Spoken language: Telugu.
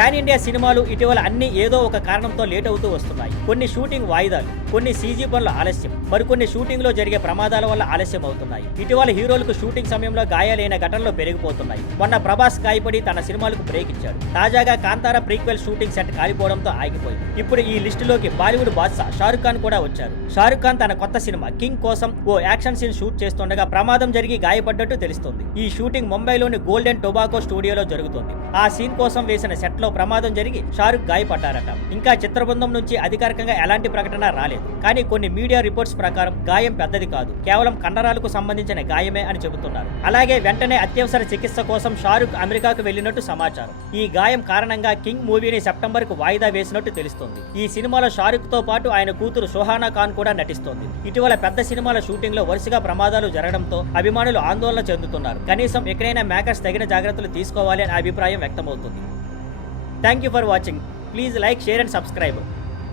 పాన్ ఇండియా సినిమాలు ఇటీవల అన్ని ఏదో ఒక కారణంతో లేట్ అవుతూ వస్తున్నాయి. కొన్ని షూటింగ్ వాయిదాలు, కొన్ని సీజీ పనుల ఆలస్యం, మరికొన్ని షూటింగ్ లో జరిగే ప్రమాదాల వల్ల ఆలస్యం అవుతున్నాయి. ఇటీవల హీరోలకు షూటింగ్ సమయంలో గాయాలైన ఘటనలు పెరిగిపోతున్నాయి. మొన్న ప్రభాస్ గాయపడి తన సినిమాలకు బ్రేక్ ఇచ్చాడు. తాజాగా కాంతారా ప్రీక్వెల్ షూటింగ్ సెట్ కాలిపోవడంతో ఆగిపోయింది. ఇప్పుడు ఈ లిస్టులోకి బాలీవుడ్ బాద్షా షారుఖ్ ఖాన్ కూడా వచ్చారు. షారుఖ్ ఖాన్ తన కొత్త సినిమా కింగ్ కోసం ఓ యాక్షన్ సీన్ షూట్ చేస్తుండగా ప్రమాదం జరిగి గాయపడ్డట్టు తెలుస్తుంది. ఈ షూటింగ్ ముంబైలోని గోల్డెన్ టొబాకో స్టూడియోలో జరుగుతుంది. ఆ సీన్ కోసం వేసిన సెట్ లో ప్రమాదం జరిగి షారుఖ్ గాయపడ్డారట. ఇంకా చిత్ర బృందం నుంచి అధికారికంగా ఎలాంటి ప్రకటన రాలేదు. కానీ కొన్ని మీడియా రిపోర్ట్స్ ప్రకారం గాయం పెద్దది కాదు, కేవలం కండరాలకు సంబంధించిన గాయమే అని చెబుతున్నారు. అలాగే వెంటనే అత్యవసర చికిత్స కోసం షారుఖ్ అమెరికాకు వెళ్లినట్టు సమాచారం. ఈ గాయం కారణంగా కింగ్ మూవీని సెప్టెంబర్ కు వాయిదా వేసినట్టు తెలుస్తోంది. ఈ సినిమాలో షారుఖ్ తో పాటు ఆయన కూతురు సుహానా ఖాన్ కూడా నటిస్తోంది. ఇటీవల పెద్ద సినిమాల షూటింగ్ లో వరుసగా ప్రమాదాలు జరగడంతో అభిమానులు ఆందోళన చెందుతున్నారు. కనీసం ఎక్కడైనా మేకర్స్ తగిన జాగ్రత్తలు తీసుకోవాలి అనే అభిప్రాయం వ్యక్తమవుతుంది. Thank you for watching. Please like, share and subscribe.